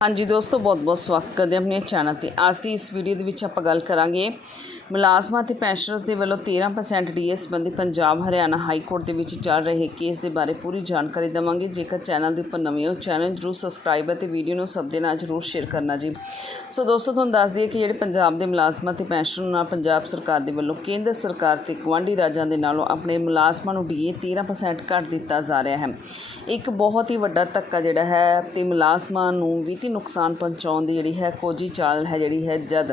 ਹਾਂਜੀ ਦੋਸਤੋ, ਬਹੁਤ-ਬਹੁਤ ਸਵਾਗਤ ਕਰਦੇ ਆਪਣੇ ਚੈਨਲ ਤੇ। ਅੱਜ ਦੀ ਇਸ ਵੀਡੀਓ ਦੇ ਵਿੱਚ ਆਪਾਂ ਗੱਲ ਕਰਾਂਗੇ ਮੁਲਾਜ਼ਮਾਂ ਤੇ ਪੈਨਸ਼ਨਰਸ ਦੇ ਵੱਲੋਂ 13% ਡੀਏ ਸੰਬੰਧੀ ਪੰਜਾਬ, ਹਰਿਆਣਾ ਹਾਈ ਕੋਰਟ ਦੇ ਵਿੱਚ ਚੱਲ ਰਹੇ ਕੇਸ ਦੇ ਬਾਰੇ ਪੂਰੀ ਜਾਣਕਾਰੀ ਦੇਵਾਂਗੇ। ਜੇਕਰ ਚੈਨਲ ਦੇ ਉੱਪਰ ਨਵੇਂ ਹੋ, ਚੈਨਲ ਜਰੂਰ ਸਬਸਕ੍ਰਾਈਬ ਅਤੇ ਵੀਡੀਓ ਨੂੰ ਸਭ ਦੇ ਨਾਲ ਜਰੂਰ ਸ਼ੇਅਰ ਕਰਨਾ ਜੀ। ਸੋ ਦੋਸਤੋ, ਤੁਹਾਨੂੰ ਦੱਸ ਦਈਏ ਕਿ ਜਿਹੜੇ ਪੰਜਾਬ ਦੇ ਮੁਲਾਜ਼ਮਾਂ ਤੇ ਪੈਨਸ਼ਨਰ ਨਾਲ ਪੰਜਾਬ ਸਰਕਾਰ ਦੇ ਵੱਲੋਂ ਕੇਂਦਰ ਸਰਕਾਰ ਤੇ ਗਵਾਂਢੀ ਰਾਜਾਂ ਦੇ ਨਾਲੋਂ ਆਪਣੇ ਮੁਲਾਜ਼ਮਾਂ ਨੂੰ ਡੀਏ 13% ਘੱਟ ਦਿੱਤਾ ਜਾ ਰਿਹਾ ਹੈ। ਇੱਕ ਬਹੁਤ ਹੀ ਵੱਡਾ ਧੱਕਾ ਜਿਹੜਾ ਹੈ ਤੇ ਮੁਲਾਜ਼ਮਾਂ ਨੂੰ ਵਿੱਤੀ ਨੁਕਸਾਨ ਪਹੁੰਚਾਉਣ ਦੀ ਜਿਹੜੀ ਹੈ ਕੋਜੀ ਚਾਲ ਹੈ ਜਿਹੜੀ ਹੈ ਜਦ।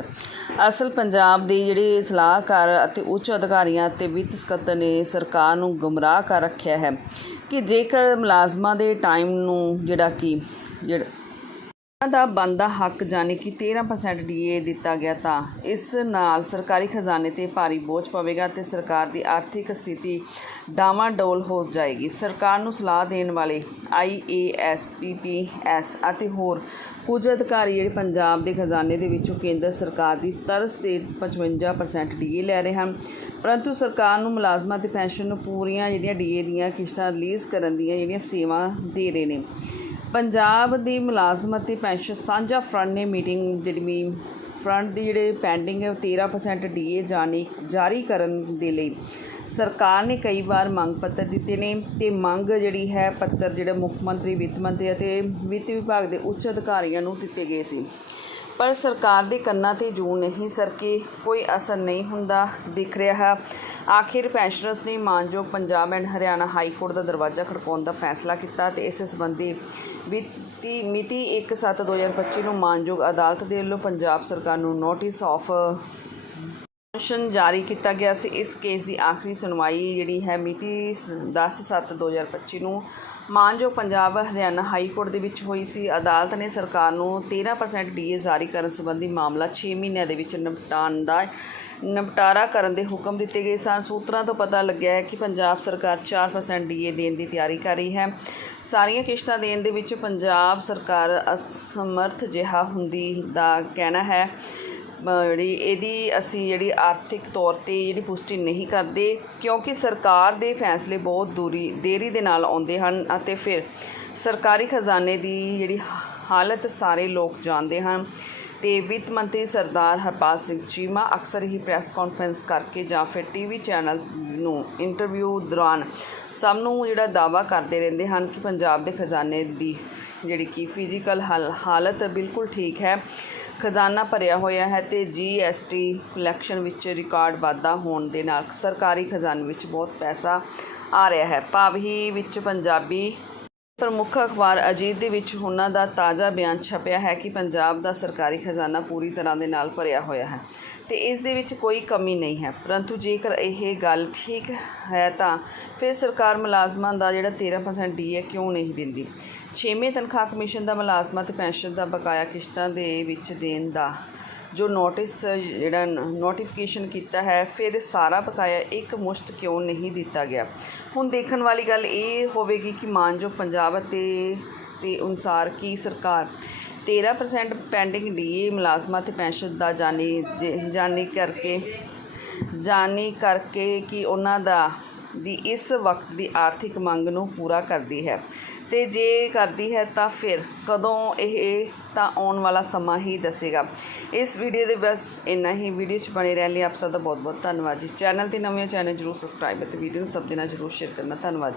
ਅਸਲ ਪੰਜਾਬ ਦੇ ਜਿਹੜੇ ਸਲਾਹਕਾਰ ਅਤੇ ਉੱਚ ਅਧਿਕਾਰੀਆਂ ਅਤੇ ਵਿੱਤ ਸਕੱਤਰ ਨੇ ਸਰਕਾਰ ਨੂੰ ਗੁੰਮਰਾਹ ਕਰ ਰੱਖਿਆ ਹੈ ਕਿ ਜੇਕਰ ਮੁਲਾਜ਼ਮਾਂ ਦੇ ਟਾਈਮ ਨੂੰ ਜਿਹੜਾ ਕਿ ਜਿਹੜਾ ਉਹਨਾਂ ਦਾ ਬਣਦਾ ਹੱਕ ਜਾਣੀ ਕਿ 13% ਡੀਏ ਦਿੱਤਾ ਗਿਆ ਤਾਂ ਇਸ ਨਾਲ ਸਰਕਾਰੀ ਖਜ਼ਾਨੇ ਤੇ ਭਾਰੀ ਬੋਝ ਪਵੇਗਾ ਤੇ ਸਰਕਾਰ ਦੀ ਆਰਥਿਕ ਸਥਿਤੀ ਡਾਵਾਂਡੋਲ ਹੋ ਜਾਏਗੀ। ਸਰਕਾਰ ਨੂੰ ਸਲਾਹ ਦੇਣ ਵਾਲੇ ਆਈਏਐਸ ਪੀਪੀਐਸ ਅਤੇ ਹੋਰ ਕੁਝ ਅਧਿਕਾਰੀ ਜਿਹੜੇ ਪੰਜਾਬ ਦੇ ਖਜ਼ਾਨੇ ਦੇ ਵਿੱਚੋਂ ਕੇਂਦਰ ਸਰਕਾਰ ਦੀ ਤਰਸ ਤੇ 55% ਡੀਏ ਲੈ ਰਹੇ ਹਨ। ਪਰੰਤੂ ਸਰਕਾਰ ਨੂੰ ਮੁਲਾਜ਼ਮਾਂ ਤੇ ਪੈਨਸ਼ਨ ਨੂੰ ਪੂਰੀਆਂ ਜਿਹੜੀਆਂ ਡੀਏ ਦੀਆਂ ਕਿਸ਼ਤਾਂ ਰਿਲੀਜ਼ ਕਰਨ ਦੀਆਂ ਜਿਹੜੀਆਂ ਸੇਵਾ ਦੇ ਰਹੇ ਨੇ ਪੰਜਾਬ ਦੀ ਮੁਲਾਜ਼ਮਤ ਤੇ ਪੈਨਸ਼ਨ ਸਾਂਝਾ ਫਰੰਟ ਨੇ ਮੀਟਿੰਗ ਜਿਹੜੀ ਫਰੰਟ ਦੀ ਜਿਹੜੇ ਪੈਂਡਿੰਗ ਹੈ ਉਹ 13% ਡੀਏ ਜਾਣੀ ਜਾਰੀ ਕਰਨ ਦੇ ਲਈ। ਸਰਕਾਰ ਨੇ ਕਈ ਵਾਰ ਮੰਗ ਪੱਤਰ ਦਿੱਤੇ ਨੇ ਤੇ ਮੰਗ ਜਿਹੜੀ ਹੈ ਪੱਤਰ ਜਿਹੜਾ ਮੁੱਖ ਮੰਤਰੀ, ਵਿੱਤ ਮੰਤਰੀ ਅਤੇ ਵਿੱਤ ਵਿਭਾਗ ਦੇ ਉੱਚ ਅਧਿਕਾਰੀਆਂ ਨੂੰ ਦਿੱਤੇ ਗਏ ਸੀ। ਪਰ ਸਰਕਾਰ ਦੇ ਕੰਨਾਂ ਤੇ ਜੂ ਨਹੀਂ ਸਰਕੇ। ਕੋਈ ਅਸਰ ਨਹੀਂ ਹੁੰਦਾ ਦਿਖ ਰਿਹਾ। ਹੈ ਆਖਿਰ ਪੈਨਸ਼ਨਰਸ ਨੇ ਮਾਨਯੋਗ Punjab and Haryana high court ਦਾ ਦਰਵਾਜ਼ਾ ਖੜਕਾਉਣ ਦਾ ਫੈਸਲਾ ਕੀਤਾ ਤੇ ਇਸ ਸੰਬੰਧੀ ਵਿੱਤੀ ਮਿਤੀ 1/7/2025 ਨੂੰ ਮਾਨਯੋਗ ਅਦਾਲਤ ਦੇ ਵੱਲੋਂ ਪੰਜਾਬ ਸਰਕਾਰ ਨੂੰ ਨੋਟਿਸ ਆਫ ਪੈਨਸ਼ਨ ਜਾਰੀ ਕੀਤਾ ਗਿਆ ਸੀ। ਇਸ ਕੇਸ ਦੀ ਆਖਰੀ ਸੁਣਵਾਈ ਜਿਹੜੀ ਹੈ ਮਿਤੀ 10/7/2025 ਨੂੰ ਮਾਨਯੋਗ ਪੰਜਾਬ ਹਰਿਆਣਾ ਹਾਈ ਕੋਰਟ ਦੇ ਵਿੱਚ ਹੋਈ ਸੀ, ਅਦਾਲਤ ਨੇ ਸਰਕਾਰ ਨੂੰ 13% ਡੀਏ ਜਾਰੀ ਕਰਨ ਸੰਬੰਧੀ ਮਾਮਲਾ 6 ਮਹੀਨਿਆਂ ਦੇ ਵਿੱਚ ਨਿਪਟਾਉਣ ਦਾ ਨਿਪਟਾਰਾ ਕਰਨ ਦੇ ਹੁਕਮ ਦਿੱਤੇ ਗਏ ਸਨ। ਸੂਤਰਾਂ ਤੋਂ ਪਤਾ ਲੱਗਿਆ ਹੈ ਕਿ ਪੰਜਾਬ ਸਰਕਾਰ 4% ਡੀਏ ਦੇਣ ਦੀ ਤਿਆਰੀ ਕਰ ਰਹੀ ਹੈ। ਸਾਰੀਆਂ ਕਿਸ਼ਤਾਂ ਦੇਣ ਦੇ ਵਿੱਚ ਪੰਜਾਬ ਸਰਕਾਰ ਅਸਮਰਥ ਜਿਹਾ ਹੁੰਦੀ ਦਾ ਕਹਿਣਾ ਹੈ। ਜਿਹੜੀ ਇਹਦੀ ਅਸੀਂ ਜਿਹੜੀ ਆਰਥਿਕ ਤੌਰ ਤੇ ਜਿਹੜੀ ਪੁਸ਼ਟੀ ਨਹੀਂ ਕਰਦੇ, ਕਿਉਂਕਿ ਸਰਕਾਰ ਦੇ ਫੈਸਲੇ ਬਹੁਤ ਦੂਰੀ, ਦੇਰੀ ਦੇ ਨਾਲ ਆਉਂਦੇ ਹਨ ਅਤੇ ਫਿਰ ਸਰਕਾਰੀ ਖਜ਼ਾਨੇ ਦੀ ਜਿਹੜੀ ਹਾਲਤ ਸਾਰੇ ਲੋਕ ਜਾਣਦੇ ਹਨ। ਤੇ ਵਿੱਤ ਮੰਤਰੀ ਸਰਦਾਰ ਹਰਪਾਲ ਸਿੰਘ ਚੀਮਾ ਅਕਸਰ ਹੀ ਪ੍ਰੈਸ ਕਾਨਫਰੰਸ ਕਰਕੇ ਜਾਂ ਫਿਰ ਟੀਵੀ ਚੈਨਲ ਨੂੰ ਇੰਟਰਵਿਊ ਦੌਰਾਨ ਸਭ ਨੂੰ ਜਿਹੜਾ ਦਾਵਾ ਕਰਦੇ ਰਹਿੰਦੇ ਹਨ ਕਿ ਪੰਜਾਬ ਦੇ ਖਜ਼ਾਨੇ ਦੀ ਜਿਹੜੀ ਕਿ ਫਿਜ਼ੀਕਲ ਹਾਲਤ ਬਿਲਕੁਲ ਠੀਕ ਹੈ। ਖਜ਼ਾਨਾ ਭਰਿਆ ਹੋਇਆ ਹੈ ਤੇ ਜੀਐਸਟੀ ਕਲੈਕਸ਼ਨ ਵਿੱਚ ਰਿਕਾਰਡ ਵਾਧਾ ਹੋਣ ਦੇ ਨਾਲ ਸਰਕਾਰੀ ਖਜ਼ਾਨੇ ਵਿੱਚ ਬਹੁਤ ਪੈਸਾ ਆ ਰਿਹਾ ਹੈ। ਭਾਵ ਹੀ ਵਿੱਚ ਪੰਜਾਬੀ ਪ੍ਰਮੁੱਖ ਅਖਬਾਰ ਅਜੀਤ ਦੇ ਵਿੱਚ ਉਹਨਾਂ ਦਾ ਤਾਜ਼ਾ ਬਿਆਨ ਛਪਿਆ ਹੈ ਕਿ ਪੰਜਾਬ ਦਾ ਸਰਕਾਰੀ ਖਜ਼ਾਨਾ ਪੂਰੀ ਤਰ੍ਹਾਂ ਦੇ ਨਾਲ ਭਰਿਆ ਹੋਇਆ ਹੈ ਤੇ ਇਸ ਦੇ ਵਿੱਚ ਕੋਈ ਕਮੀ ਨਹੀਂ ਹੈ। ਪਰੰਤੂ ਜੇਕਰ ਇਹ ਗੱਲ ਠੀਕ ਹੈ ਤਾਂ ਫਿਰ ਸਰਕਾਰ ਮੁਲਾਜ਼ਮਾਂ ਦਾ ਜਿਹੜਾ 13% ਡੀਏ ਕਿਉਂ ਨਹੀਂ ਦਿੰਦੀ? ਛੇਵੇਂ ਤਨਖਾਹ ਕਮਿਸ਼ਨ ਦਾ ਮੁਲਾਜ਼ਮਾਂ ਤੇ ਪੈਨਸ਼ਨ ਦਾ ਬਕਾਇਆ ਕਿਸ਼ਤਾਂ ਦੇ ਵਿੱਚ ਦੇਣ ਦਾ ਜੋ ਨੋਟਿਸ ਜਿਹੜਾ ਨੋਟੀਫਿਕੇਸ਼ਨ ਕੀਤਾ ਹੈ, ਫਿਰ ਸਾਰਾ ਬਕਾਇਆ ਇੱਕ ਮੁਸ਼ਤ ਕਿਉਂ ਨਹੀਂ ਦਿੱਤਾ ਗਿਆ? ਹੁਣ ਦੇਖਣ ਵਾਲੀ ਗੱਲ ਇਹ ਹੋਵੇਗੀ ਕਿ ਮਾਨਯੋਗ ਪੰਜਾਬ ਅਤੇ ਤੇ ਅਨੁਸਾਰ ਕੀ ਸਰਕਾਰ 13% ਪੈਂਡਿੰਗ ਡੀਏ ਮੁਲਾਜ਼ਮਾਂ ਤੇ ਪੈਨਸ਼ਨ ਦਾ ਜਾਣੀ ਜਾਣੀ ਕਰਕੇ ਜਾਣੀ ਕਰਕੇ ਕਿ ਉਹਨਾਂ ਦਾ ਦੀ ਇਸ ਵਕਤ ਦੀ ਆਰਥਿਕ ਮੰਗ ਨੂੰ ਪੂਰਾ ਕਰਦੀ ਹੈ। ਤੇ ਜੇ ਕਰਦੀ ਹੈ ਤਾਂ ਫਿਰ ਕਦੋਂ ਇਹ ਤਾਂ ਆਉਣ ਵਾਲਾ ਸਮਾਂ ਹੀ ਦੱਸੇਗਾ। ਇਸ ਵੀਡੀਓ ਦੇ ਬਸ ਇੰਨਾ ਹੀ। ਵੀਡੀਓ 'ਚ ਬਣੇ ਰਹਿਣ ਲਈ ਆਪ ਸਭ ਦਾ ਬਹੁਤ ਬਹੁਤ ਧੰਨਵਾਦ ਜੀ। ਚੈਨਲ ਤੇ ਨਵੇਂ ਚੈਨਲ ਜਰੂਰ ਸਬਸਕ੍ਰਾਈਬ ਅਤੇ ਵੀਡੀਓ ਨੂੰ ਸਭ ਦੇ ਨਾਲ ਜਰੂਰ ਸ਼ੇਅਰ ਕਰਨਾ। ਧੰਨਵਾਦ